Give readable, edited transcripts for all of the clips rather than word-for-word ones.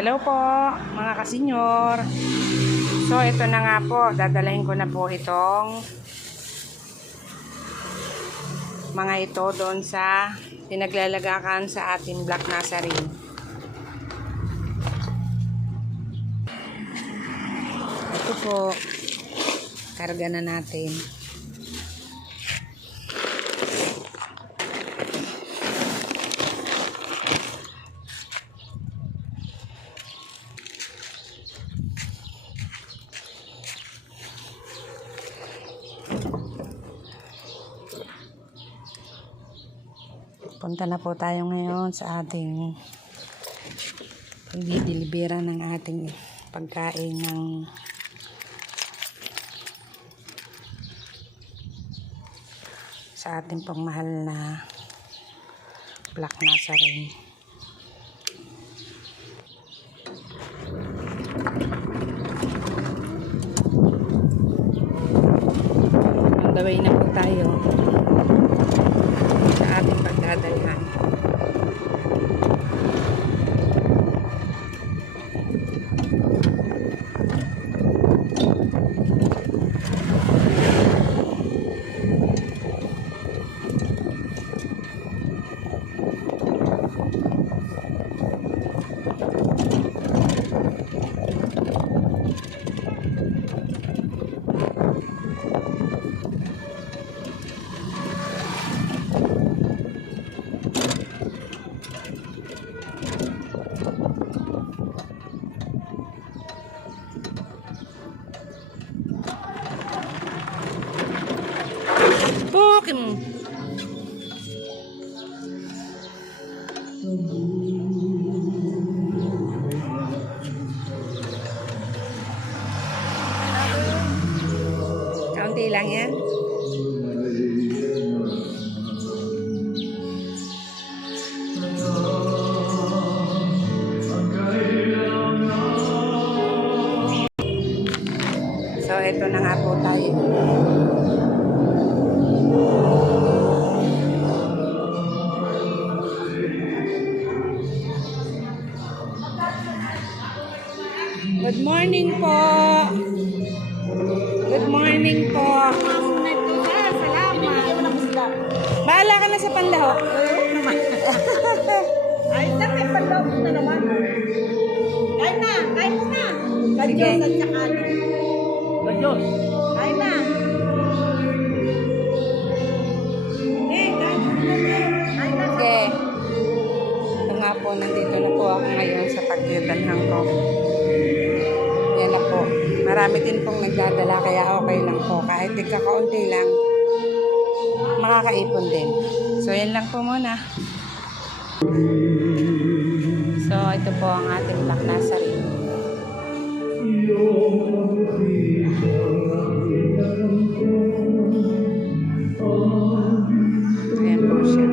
Hello po mga kasenyor. So ito na nga po, dadalhin ko na po itong mga ito doon sa pinaglalagakan sa ating black nursery. Ito po, karga na natin. Punta na po tayo ngayon sa ating pagdidelibera ng ating pagkain ng sa ating pagmahal na black nursery. On the way na po tayo sa ating pagdadalhan. Bukin. Kaunti lang yan. So ito na nga po tayo. Good morning po. Good morning po. Salamat. Bahala ka na sa panlaho. Ay, may panlaw na naman. Kain na, kain mo na. Sige. Kadyos at saka ano. Kadyos. Kain na. Kain na. Kain na. Okay. Ito nga po, nandito na po ako ngayon sa pagdadalhan ko. Yan na po. Marami din pong nagdadala kaya okay lang po. Kahit tigkakaunti lang, makakaipon din. So, yan lang po muna. So, ito po ang ating black nursery. Ayan po siya.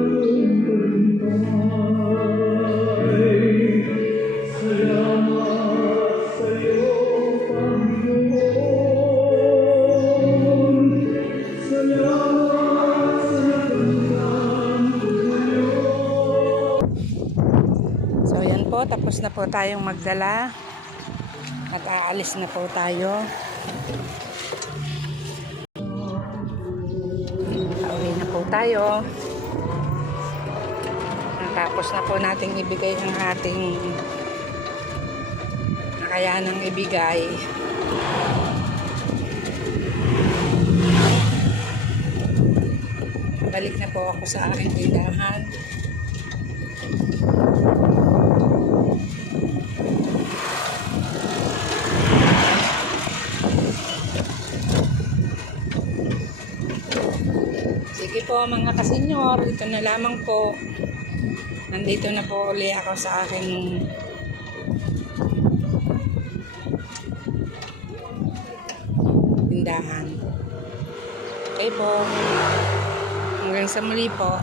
So yan po, tapos na po tayong magdala at aalis na po tayo. Pauwi na po tayo. Tapos na po nating ibigay ang ating nakayanang ibigay. Balik na po ako sa aking tindahan. Sige po mga kasenyor, ito na lamang po. Nandito na po uli ako sa aking tindahan. Okay po. Hanggang sa muli po.